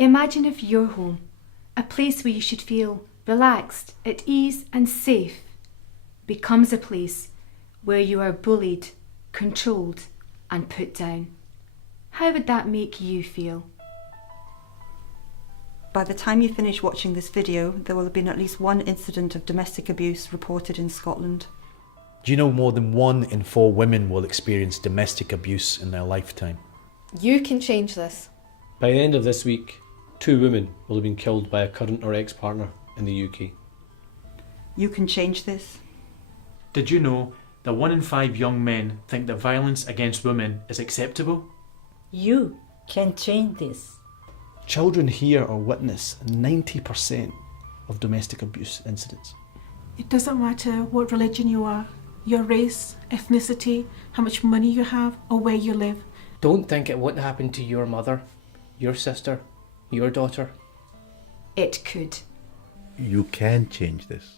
Imagine if your home, a place where you should feel relaxed, at ease and safe, becomes a place where you are bullied, controlled and put down. How would that make you feel? By the time you finish watching this video, there will have been at least one incident of domestic abuse reported in Scotland. Do you know more than 1 in 4 women will experience domestic abuse in their lifetime? You can change this. By the end of this week, 2 women will have been killed by a current or ex-partner in the UK. You can change this. Did you know that 1 in 5 young men think that violence against women is acceptable? You can change this. Children hear or witness 90% of domestic abuse incidents. It doesn't matter what religion you are, your race, ethnicity, how much money you have, or where you live. Don't think it won't happen to your mother, your sister, your daughter. It could. You can change this.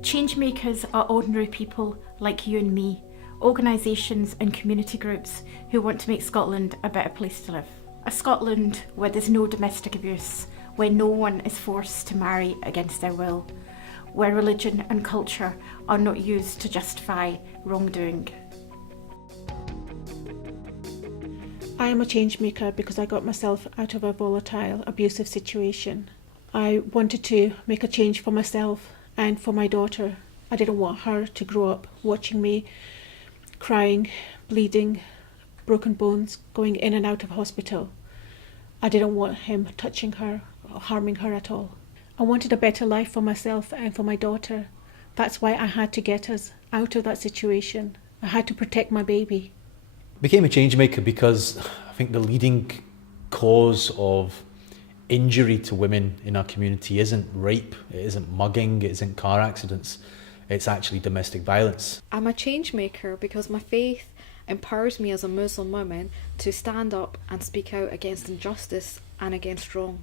Changemakers are ordinary people like you and me, organisations and community groups who want to make Scotland a better place to live. A Scotland where there's no domestic abuse, where no one is forced to marry against their will, where religion and culture are not used to justify wrongdoing. I am a change maker because I got myself out of a volatile, abusive situation. I wanted to make a change for myself and for my daughter. I didn't want her to grow up watching me crying, bleeding, broken bones, going in and out of hospital. I didn't want him touching her or harming her at all. I wanted a better life for myself and for my daughter. That's why I had to get us out of that situation. I had to protect my baby. Became a change maker because I think the leading cause of injury to women in our community isn't rape, it isn't mugging, it isn't car accidents, it's actually domestic violence. I'm a change maker because my faith empowers me as a Muslim woman to stand up and speak out against injustice and against wrong.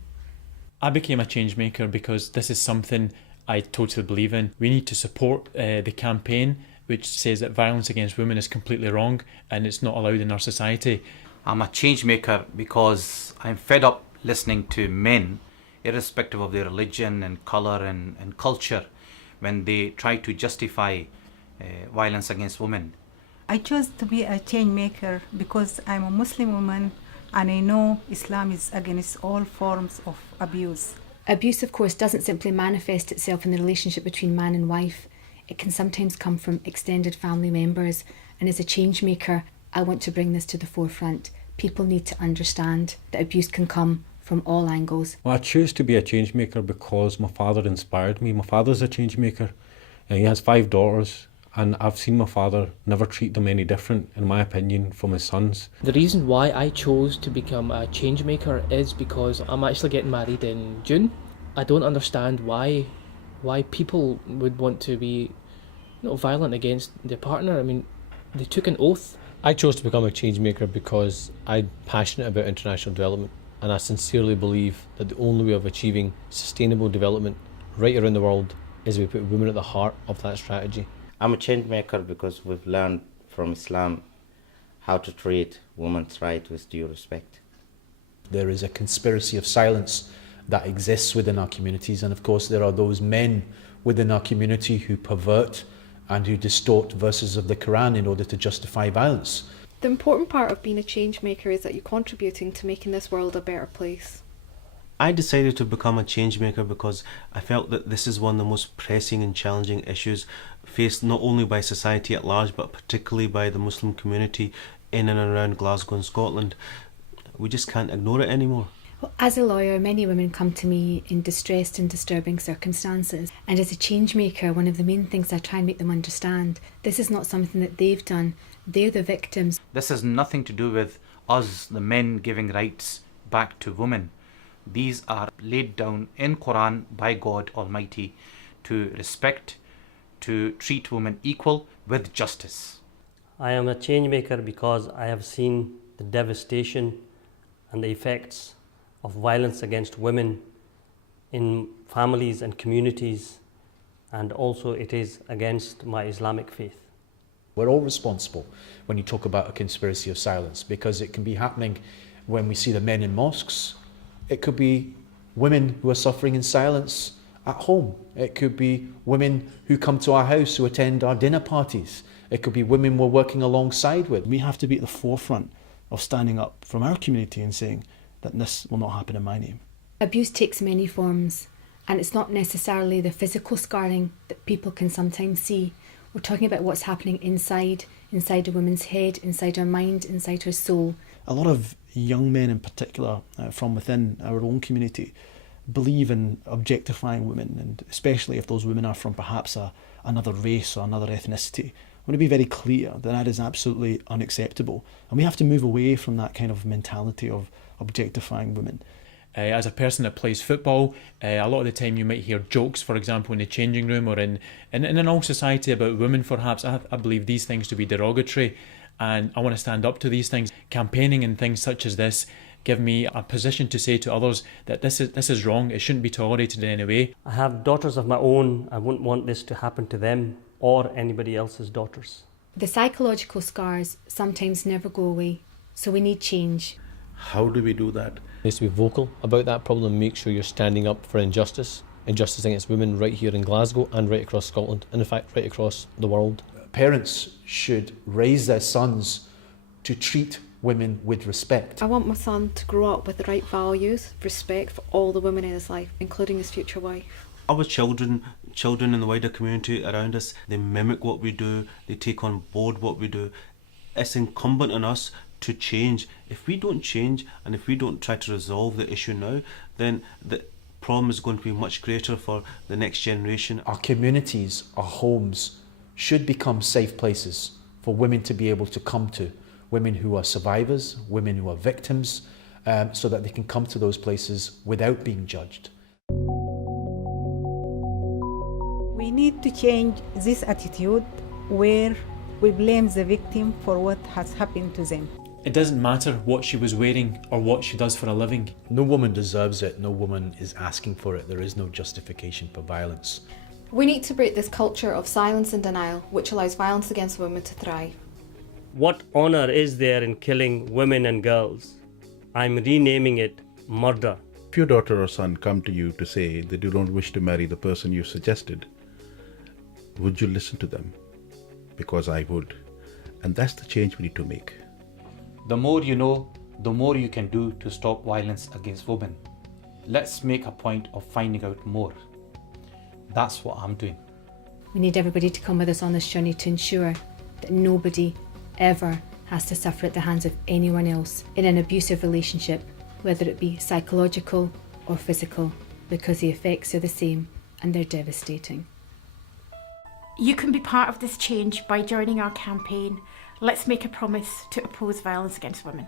I became a change maker because this is something I totally believe in. We need to support the campaign which says that violence against women is completely wrong and it's not allowed in our society. I'm a change maker because I'm fed up listening to men, irrespective of their religion and colour and culture, when they try to justify violence against women. I chose to be a change maker because I'm a Muslim woman and I know Islam is against all forms of abuse. Abuse, of course, doesn't simply manifest itself in the relationship between man and wife. It can sometimes come from extended family members, and as a change maker, I want to bring this to the forefront. People need to understand that abuse can come from all angles. Well, I choose to be a change maker because my father inspired me. My father's a change maker. He has 5 daughters, and I've seen my father never treat them any different, in my opinion, from his sons. The reason why I chose to become a change maker is because I'm actually getting married in June. I don't understand why people would want to be violent against their partner. I mean, they took an oath. I chose to become a change maker because I'm passionate about international development, and I sincerely believe that the only way of achieving sustainable development right around the world is we put women at the heart of that strategy. I'm a change maker because we've learned from Islam how to treat women's rights with due respect. There is a conspiracy of silence that exists within our communities, and of course there are those men within our community who pervert and who distort verses of the Quran in order to justify violence. The important part of being a change maker is that you're contributing to making this world a better place. I decided to become a change maker because I felt that this is one of the most pressing and challenging issues faced not only by society at large but particularly by the Muslim community in and around Glasgow and Scotland. We just can't ignore it anymore. Well, as a lawyer, many women come to me in distressed and disturbing circumstances, and as a change maker, one of the main things I try and make them understand, this is not something that they've done, they're the victims. This has nothing to do with us, the men, giving rights back to women. These are laid down in Quran by God Almighty to respect, to treat women equal with justice. I am a change maker because I have seen the devastation and the effects of violence against women in families and communities, and also it is against my Islamic faith. We're all responsible when you talk about a conspiracy of silence, because it can be happening when we see the men in mosques. It could be women who are suffering in silence at home. It could be women who come to our house, who attend our dinner parties. It could be women we're working alongside with. We have to be at the forefront of standing up from our community and saying that this will not happen in my name. Abuse takes many forms, and it's not necessarily the physical scarring that people can sometimes see. We're talking about what's happening inside a woman's head, inside her mind, inside her soul. A lot of young men in particular from within our own community believe in objectifying women, and especially if those women are from perhaps another race or another ethnicity. I want to be very clear that that is absolutely unacceptable, and we have to move away from that kind of mentality of objectifying women. As a person that plays football, a lot of the time you might hear jokes, for example, in the changing room or in all society about women perhaps. I believe these things to be derogatory, and I want to stand up to these things. Campaigning and things such as this give me a position to say to others that this is wrong, it shouldn't be tolerated in any way. I have daughters of my own. I wouldn't want this to happen to them or anybody else's daughters. The psychological scars sometimes never go away, so we need change. How do we do that? Needs to be vocal about that problem and make sure you're standing up for injustice against women right here in Glasgow and right across Scotland, and in fact right across the world. Parents should raise their sons to treat women with respect. I want my son to grow up with the right values, respect for all the women in his life, including his future wife. Our children in the wider community around us, they mimic what we do, they take on board what we do. It's incumbent on us to change. If we don't change and if we don't try to resolve the issue now, then the problem is going to be much greater for the next generation. Our communities, our homes, should become safe places for women to be able to come to. Women who are survivors, women who are victims, so that they can come to those places without being judged. We need to change this attitude where we blame the victim for what has happened to them. It doesn't matter what she was wearing or what she does for a living. No woman deserves it, no woman is asking for it. There is no justification for violence. We need to break this culture of silence and denial, which allows violence against women to thrive. What honour is there in killing women and girls? I'm renaming it murder. If your daughter or son come to you to say that you don't wish to marry the person you suggested, would you listen to them? Because I would. And that's the change we need to make. The more you know, the more you can do to stop violence against women. Let's make a point of finding out more. That's what I'm doing. We need everybody to come with us on this journey to ensure that nobody ever has to suffer at the hands of anyone else in an abusive relationship, whether it be psychological or physical, because the effects are the same and they're devastating. You can be part of this change by joining our campaign. Let's make a promise to oppose violence against women.